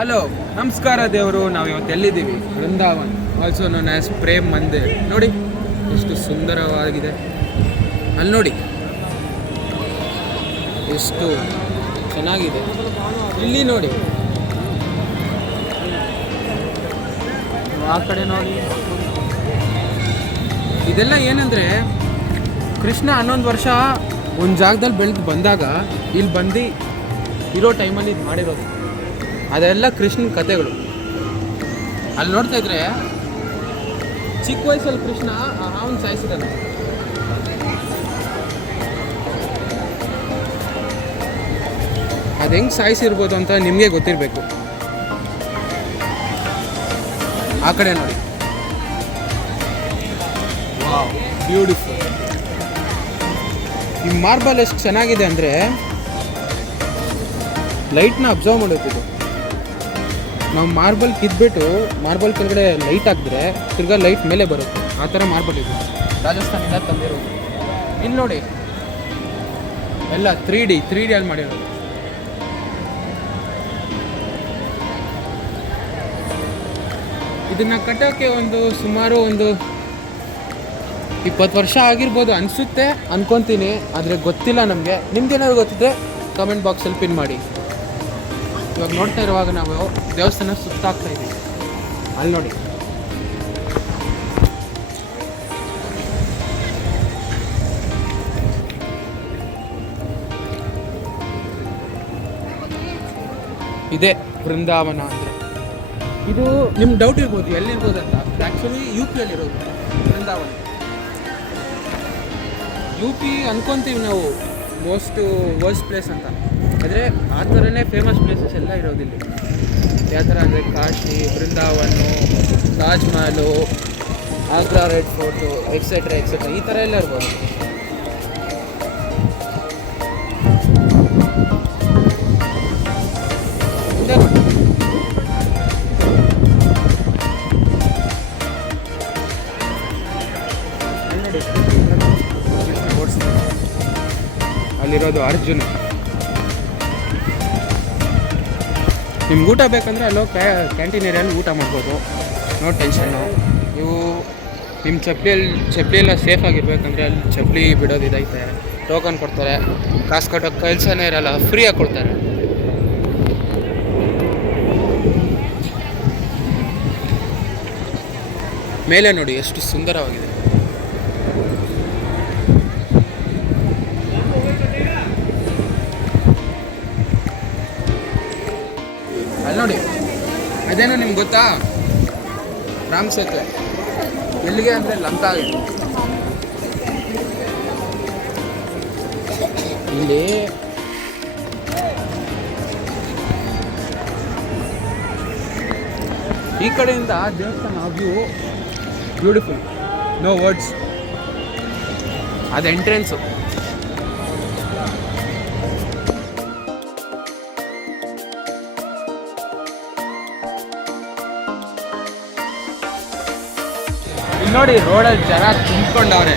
Hello, ನಮಸ್ಕಾರ ದೇವರು. ನಾವು ಇವತ್ತು ಎಲ್ಲಿದ್ದೀವಿ? Vrindavan, also known as Prem Mandir. ನೋಡಿ ಎಷ್ಟು ಸುಂದರವಾಗಿದೆ. ಅಲ್ಲಿ ನೋಡಿ ಎಷ್ಟು ಚೆನ್ನಾಗಿದೆ. ಇಲ್ಲಿ ನೋಡಿ, ಆ ಕಡೆ ನೋಡಿ. ಇದೆಲ್ಲ ಏನಂದರೆ ಕೃಷ್ಣ 11 ವರ್ಷ ಒಂದು ಜಾಗದಲ್ಲಿ ಬೆಳೆದು ಬಂದಾಗ ಇಲ್ಲಿ ಬಂದು ಇರೋ ಟೈಮಲ್ಲಿ ಇದು ಮಾಡಿರೋದು. ಅದೆಲ್ಲ ಕೃಷ್ಣನ ಕಥೆಗಳು. ಅಲ್ಲಿ ನೋಡ್ತಾ ಇದ್ರೆ ಚಿಕ್ಕ ವಯಸ್ಸಲ್ಲಿ ಕೃಷ್ಣ ಹಾವನ್ನು ಸಾಯಿಸಿದಾನೆ. ಅದು ಹೆಂಗೆ ಸಾಯಿಸಿರ್ಬೋದು ಅಂತ ನಿಮಗೆ ಗೊತ್ತಿರಬೇಕು. ಆ ಕಡೆ ನೋಡಿ, ವಾವ್, ಬ್ಯೂಟಿಫುಲ್. ಈ ಮಾರ್ಬಲ್ ಎಷ್ಟು ಚೆನ್ನಾಗಿದೆ ಅಂದರೆ ಲೈಟ್ನ ಅಬ್ಸರ್ವ್ ಮಾಡುತ್ತಿದ್ದು. ನಾವು ಮಾರ್ಬಲ್ ಕಿದ್ಬಿಟ್ಟು ಮಾರ್ಬಲ್ ಕೆಳಗಡೆ ಲೈಟ್ ಹಾಕಿದ್ರೆ ತಿರ್ಗಾ ಲೈಟ್ ಮೇಲೆ ಬರುತ್ತೆ. ಆ ಥರ ಮಾರ್ಬಲ್ ಇದು, ರಾಜಸ್ಥಾನಿಂದ ತಂದಿರೋದು. ಇಲ್ಲಿ ನೋಡಿ, ಎಲ್ಲ 3D ಅಲ್ಲಿ ಮಾಡಿರೋದು. ಇದನ್ನು ಕಟ್ಟೋಕ್ಕೆ ಸುಮಾರು 20 ವರ್ಷ ಆಗಿರ್ಬೋದು ಅನಿಸುತ್ತೆ, ಅನ್ಕೊತೀನಿ. ಆದರೆ ಗೊತ್ತಿಲ್ಲ ನಮಗೆ. ನಿಮ್ಗೇನಾದ್ರು ಗೊತ್ತಿದ್ರೆ ಕಮೆಂಟ್ ಬಾಕ್ಸಲ್ಲಿ ಪಿನ್ ಮಾಡಿ. ಇವಾಗ ನೋಡ್ತಾ ಇರುವಾಗ ನಾವು ದೇವಸ್ಥಾನ ಸುತ್ತಾಗ್ತಾ ಇದ್ದೀವಿ. ಅಲ್ಲಿ ನೋಡಿ, ಇದೇ ವೃಂದಾವನ ಅಂದರೆ. ಇದು ನಿಮ್ಗೆ ಡೌಟ್ ಇರ್ಬೋದು ಎಲ್ಲಿರ್ಬೋದು ಅಂತ. ಆ್ಯಕ್ಚುಲಿ UP ಅಲ್ಲಿರೋದು ವೃಂದಾವನ. UP ಅನ್ಕೊತೀವಿ ನಾವು ವರ್ಸ್ಟ್ ಪ್ಲೇಸ್ ಅಂತ. ಆದರೆ ಆ ಥರನೇ ಫೇಮಸ್ ಪ್ಲೇಸಸ್ ಎಲ್ಲ ಇರೋದಿಲ್ಲ. ಯಾವ ಥರ ಅಂದರೆ ಕಾಶಿ, ವೃಂದಾವನು, ತಾಜ್ ಮಹಲು, ಆಗ್ರಾ ರೆಡ್ ಫೋರ್ಟು, ಎಕ್ಸೆಟ್ರಾ ಈ ಥರ ಎಲ್ಲ ಇರ್ಬೋದು. ಅಲ್ಲಿರೋದು ಅರ್ಜುನ್. ನಿಮ್ಗೆ ಊಟ ಬೇಕಂದರೆ ಅಲ್ಲೋ ಕ್ಯಾಂಟೀನ್ ಏರಿಯಲ್ಲಿ ಊಟ ಮಾಡ್ಬೋದು, ನೋ ಟೆನ್ಷನ್ನು. ನೀವು ನಿಮ್ಮ ಚಪ್ಪಲಿ ಎಲ್ಲ ಸೇಫ್ ಆಗಿರ್ಬೇಕಂದ್ರೆ ಅಲ್ಲಿ ಚಪ್ಪಲಿ ಬಿಡೋದು ಇದೈತೆ. ಟೋಕನ್ ಕೊಡ್ತಾರೆ, ಕಾಸು ಕಟ್ಟೋಕ್ಕೆ ಕೆಲಸನೇ ಇರಲ್ಲ, ಫ್ರೀಯಾಗಿ ಕೊಡ್ತಾರೆ. ಮೇಲೆ ನೋಡಿ ಎಷ್ಟು ಸುಂದರವಾಗಿದೆ. ಅಲ್ಲಿ ನೋಡಿ, ಅದೇನೋ ನಿಮ್ಗೆ ಗೊತ್ತಾ? ರಾಮ್ ಸೇತುವೆ ಎಲ್ಲಿಗೆ ಅಂದರೆ ಲಂಕಾಗೆ. ಇಲ್ಲಿ ಈ ಕಡೆಯಿಂದ ದೇವಸ್ಥಾನ ವ್ಯೂ ಬ್ಯೂಟಿಫುಲ್, ನೋ ವರ್ಡ್ಸ್. ಅದು ಎಂಟ್ರೆನ್ಸು. ನೋಡಿ, ರೋಡಲ್ಲಿ ಜನ ತುಂಬಿಕೊಂಡವ್ರೆ.